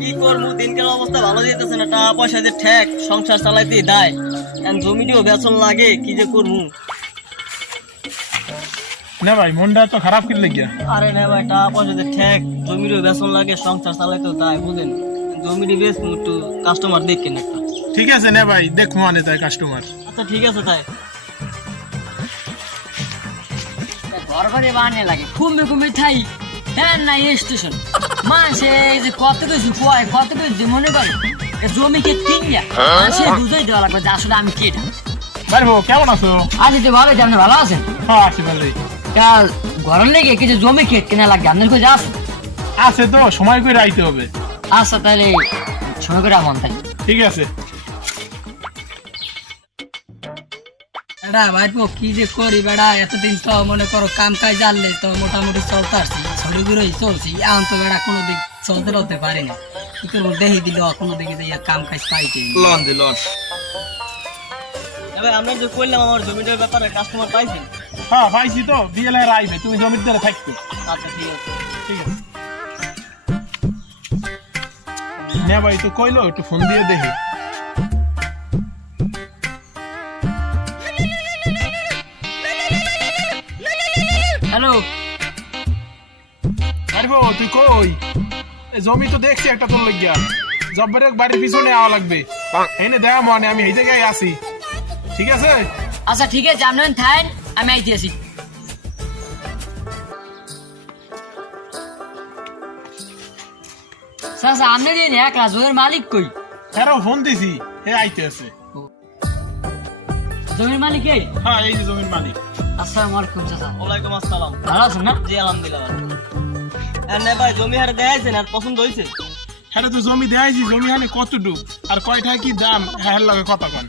কি করবো, দিনকাল অবস্থা ভালো যেতেছে না, টাকা পয়সা যে ঠেক সংসার চালাইতে দেয়, জমিটিও বেতন লাগে, কি যে করবো। না ভাই, মনটা তো খারাপ করে লেগে। আরে না ভাই, টাকা পয়সা যে ঠেক, জমিরও বেতন লাগে, সংসার চালাইতেও দেয়, বুঝেন। জমিটি বেশ একটু কাস্টমার দেখেন একটা। ঠিক আছে না ভাই, দেখো মানে তাই কাস্টমার। আচ্ছা ঠিক আছে তাই। ঘর বাড়ি বানিয়ে লাগে ঘুমে ঘুমে থাই হ্যাঁ না স্টেশন মাসে যে কত কিছু কয় কত কিছু মনে করে জমিকে কিনিয়া সে বুঝাই দেওয়া লাগবে যে আসলে আমি কেটা। ভাই বউ কেমন আছো? আজ তো ভালো আপনি ভালো আছেন? হ্যাঁ আছি ভালোই। কাল ঘরের লেগে কিছু জমি খেত কিনা লাগবে আপনার কোথায় আছে? আছে তো, সময় করে আইতে হবে। আচ্ছা তাহলে সময় করে আমন তাই। ঠিক আছে। বেড়া ভাইপো কি যে করি বেড়া, এতদিন তো মনে করো কাম কাজ জানলে তো মোটামুটি চলতে আসছি, ছড়িগুলোই চলছি, এখন তো বেড়া কোনো দিক চলতে রতে পারি না। কি করবো, দেখি দিল কোনো দিকে যে কাম কাজ পাইছে। লোন দি লোন। এবার আমরা যে করলাম আমার জমিটার ব্যাপারে কাস্টমার পাইছেন? হ্যাঁ পাইছি তো, বিএলআর আইবে, তুমি জমির দ্বারা থাকতো। আচ্ছা ঠিক আছে। ঠিক আছে না ভাই, তো কইলো একটু ফোন দিয়ে দেখি। হ্যালো পারবো তুই কই? জমি তো দেখছি একটা তোর লাগিয়া, জব্বরের বাড়ির পিছনে আওয়া লাগবে, এনে দেয়া মনে আমি এই জায়গায় আছি। ঠিক আছে? আচ্ছা ঠিক আছে আপনি থাকেন আমি আইতে আসি। আচ্ছা আপনি দিন একলা জমির মালিক কই? হ্যাঁ ফোন দিছি, হে আইতে আছে। জমির মালিক এই? হ্যাঁ এই যে জমির মালিক। আসসালামু আলাইকুম চাচা। ওয়ালাইকুম আসসালাম। ভালো আছেন না? জি আলহামদুলিল্লাহ। এনে ভাই জমি হারে দেখাইছেন আর পছন্দ হয়েছে? হ্যাঁ তো জমি দেখাইছি, জমি হানে কতটুক আর কয়টা কি দাম, হ্যাঁ লাগে কথা কন।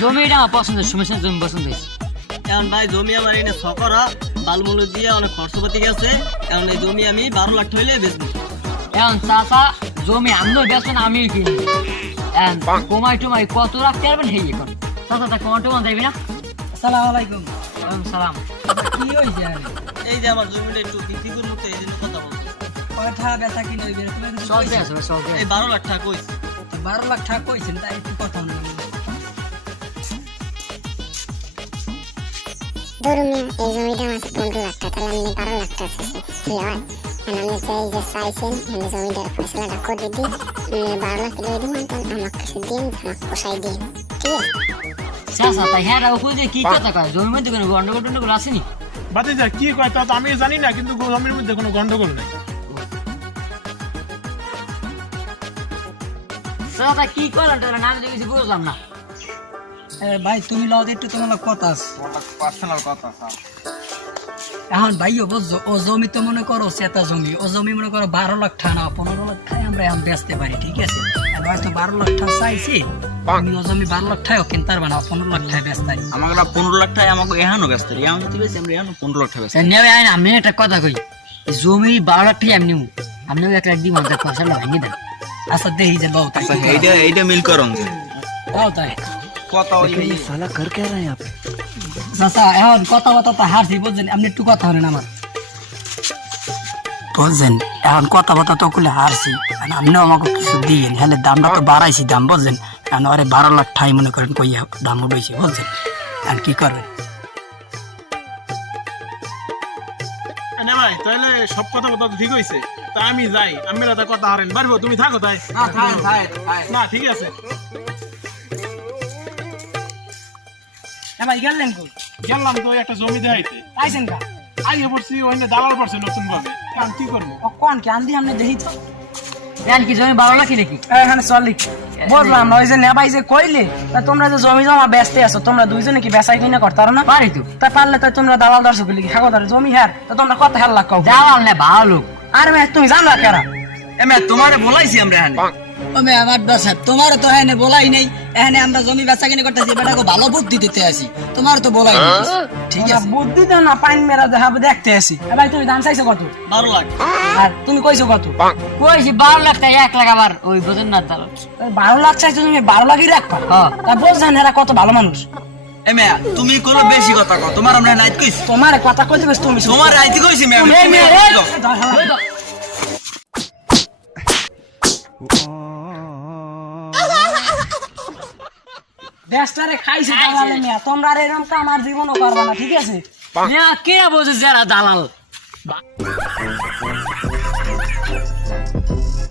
জমিটা আমার পছন্দ, সমস্যা জমি পছন্দ হয়েছে। এখন ভাই জমি আমার এনে ছকরা বালমূল্য দিয়ে অনেক খরচপাতি গেছে, এখন এই জমি আমি 12 লাখ হইলে বেচবো। এখন চাচা জমি আমিও বেছেন আমিও কিনি, এখন কমাই টমাই কত রাখতে পারবেন হেই এখন চাচা তা কমাই টমা দেবি না? আসসালামু আলাইকুম। ওয়ালাইকুম সালাম। কি হয়েছে? এই যে আমার জমিটা একটু বিক্রি করবো তো, এই জন্য কথা বলছি। কয়টা বেচা কিনে হইবে? তুমি কিছু চলতে কইছো? আছে চলতে এই 12 লাখ টাকা কইছি। 12 লাখ টাকা কইছেন, তাই একটু কথা বলুন। ধরুন এই জমিটা আমার 15 লাখ টাকা, তাহলে আমি 12 লাখ টাকা চাইছি, কি হয়? আমি চাই যে চাইছেন আমি জমিটার ফয়সালাটা করে দিই, 12 লাখ টাকা দিন, তাহলে আমার কাছে দিন, আমাকে পোষাই দিন, ঠিক আছে? চাচা তাই হ্যাঁ ওপর দিয়ে কি কথা কয় জমির মধ্যে কোনো গন্ডগোল টন্ডগোল আসেনি? বাদে যা কি কয় তা তো আমি জানি না, কিন্তু জমির মধ্যে কোনো গন্ডগোল নাই। চাচা কি করলেন তাহলে না যদি কিছু বুঝলাম না। ভাই তুমি লও একটু, তোমার লগে কথা আছে। পার্সোনাল কথা। এখন ভাইও বুঝছো, ও জমি তো মনে করো সেটা জমি, ও জমি মনে করো 12 লাখ টাকা না 15 লাখ টাকা আমরা এখন বেচতে পারি, ঠিক আছে? আর হয়তো 12 লাখ টাকা চাইছি, আমি ও জমি 12 লাখ টাকা কিনতে পারবে না, 15 লাখ টাকা বেচতে পারি। আমাকে 15 লাখ টাকা আমাকে এহানো ব্যস্ত, এহানো যদি বেশি আমরা এহানো 15 লাখ টাকা ব্যস্ত। নেবে আইন আমি একটা কথা কই, জমি 12 লাখ টাকা এমনি আপনি 1 লাখ দিব আমাদের ফসল ভাঙিয়ে দেন। আচ্ছা দেখি যে লও তাই এইটা মিল করুন দাও তাই। কথা ওই চাচা এখন কথা কথা তো হারছি বুঝছেন, আপনি একটু কথা হলেন আমার বুঝছেন, এখন কথা কথা তো খুলে হারছি, আপনিও আমাকে কিছু দিয়েন, হলে দামটা তো বাড়াইছি দাম বুঝছেন, এখন আরে 12 লাখ ঠাই মনে করেন কইয়া দাম উঠেছি বুঝছেন, আর কি করবেন? না ভাই তাহলে সব কথা তো ঠিক হয়েছে, তা আমি যাই, আমি রাতে কথা হারেন। পারবো তুমি থাকো তাই? না ঠিক আছে। ভাই গেলেন কই? গেলাম তো একটা জমি দেখাইতে, আইছেন কা? আগে পড়ছি ওইখানে দালাল পড়ছে নতুন ভাবে, এখন কি করবো? ও কোন কি আন্দি আপনি দেখি তো জান কি জমি 12 লাখ নাকি? এখানে চলি বুঝলাম না, ওই যে নেবাই যে কইলে তা তোমরা যে জমি জমা বেচতে আছো, তোমরা দুইজনে কি বেচাই কিনা করতারো না? পারি তো তা পারলে তো তোমরা দালাল দর্শক লিখে খাগো জমি হার, তা তোমরা কত হার লাখ কও? দালাল না ভালো লোক। আরে ভাই তুমি জানো কেরা? এমে তোমারে বলাইছি আমরা এখানে। ওমে আমার দশা তোমার তো এখানে বলাই নেই, এখানে আমরা জমি বেচা কিনে করতেছি, বেটাকে ভালো বুদ্ধি দিতে আসি, তোমার তো বলাই নেই, ঠিক আছে? বুদ্ধি দাও না, পাইন মেরা দেখাবো দেখতে আসি। ভাই তুমি দাম চাইছো কত? 12 লাখ। আর তুমি কইছো কত? কইছি 12 লাখ টাকা 1 লাখ আবার ওই বোঝেন না দালাল। 12 লাখ চাইছো তুমি, 12 লাখই রাখো। হ্যাঁ তা বলছেন এরা কত ভালো মানুষ। এমে তুমি কোনো বেশি কথা কও, তোমার আমরা নাইত কইছি, তোমার কথা কইতে বেশ তুমি তোমার আইতে কইছি ম্যাম। এই মেয়ে, এই! দেশটারে খাইছে দালালে মিয়া, তোমরা আর এরকম কাম আমার জীবনও করবা না, ঠিক আছে? কে বোঝে যারা দালাল